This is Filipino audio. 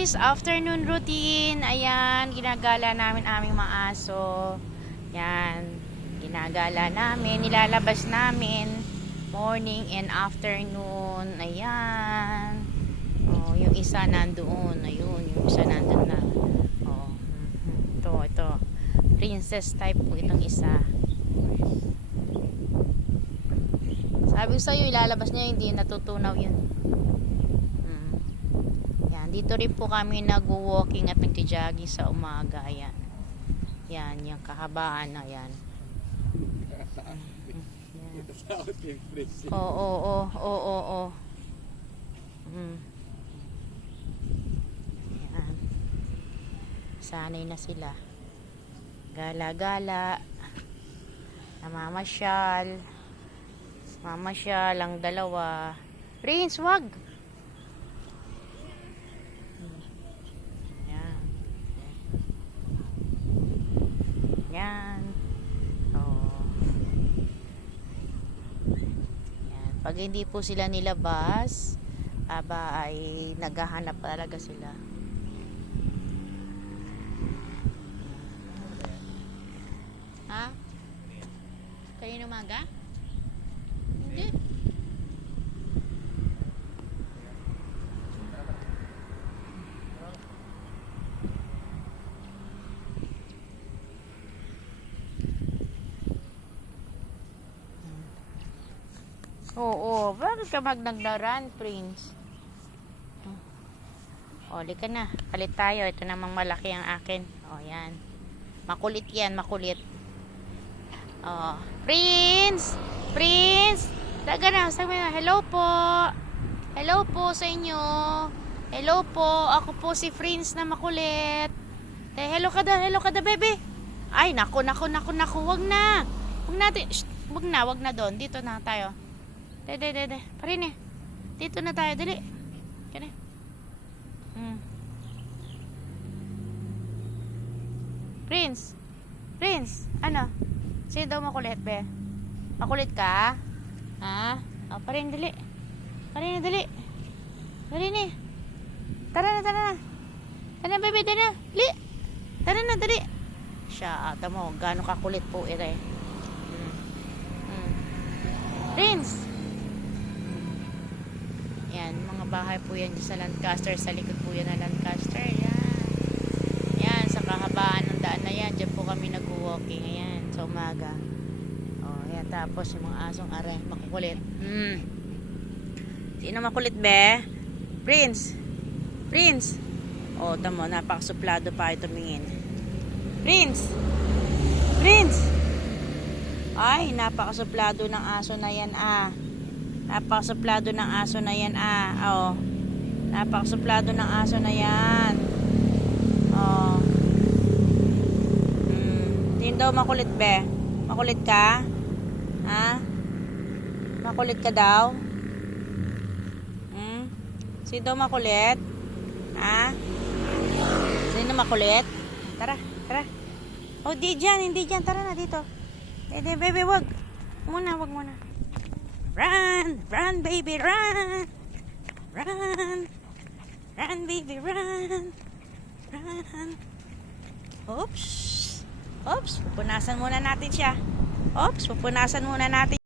guys, afternoon routine. Ayan, ginagala namin aming mga aso. Yan, ginagala namin, nilalabas namin morning and afternoon. Ayan. Oh, yung isa nandoon. Ayun, yung isa nandoon na. Oh. Ito. Princess type po itong isa. Sabi ko sa'yo, ilalabas niya, hindi natutunaw yun. Dito rin po kami nag-walking at nag-jogging sa umaga. Ayan. Yan, yung kahabaan na yan. Oo. Yan. Sanay na sila. Gala-gala. Namamasyal. Mamasyal ang dalawa. Prince, wag! Yan. Oh. Yan. Pag hindi po sila nilabas, aba ay naghahanap talaga sila. Ha? Kanina umaga? Hindi. Oo, bakit ka magnagdaran, Prince? O, ka na. Palit tayo. Ito namang malaki ang akin. O, yan. Makulit yan, makulit. O, Prince! Prince! Daga na, sabi na, hello po. Hello po sa inyo. Hello po. Ako po si Prince na makulit. Hello ka da, baby. Ay, naku. Wag na. Wag natin. Wag na doon. Dito na tayo. Dede. Parin eh. Dito na tayo. Dali. Kaya Prince. Ano? Sino daw makulit, be? Makulit ka? Ha? O, parin, dali. Parin eh. Tara na. Tara na, baby. Tara na. Dali. Tara na, dali. Siya, ata mo. Gano'ng kakulit po ito eh. Prince. Yan, mga bahay po yan sa Lancaster. Sa likod po yan na Lancaster. Yan, sa kahabaan ng daan na yan. Diyan po kami nag-walking. Ayan, sa umaga. O, yan. Tapos yung mga asong aray, makukulit. Sino makulit, be? Prince. O, tamo, napakasuplado pa ito tumingin. Prince. Ay, napakasuplado ng aso na yan, Napakasuplado ng aso na yan, Oh. Napakasuplado ng aso na yan. Oh. Sino daw makulit, be? Makulit ka? Ha? Makulit ka daw? Sino daw makulit? Ha? Sino makulit? Tara. Oh, hindi dyan. Tara na dito. Hindi, baby, wag muna. Run, baby, run, baby, run. Oops, pupunasan muna natin siya.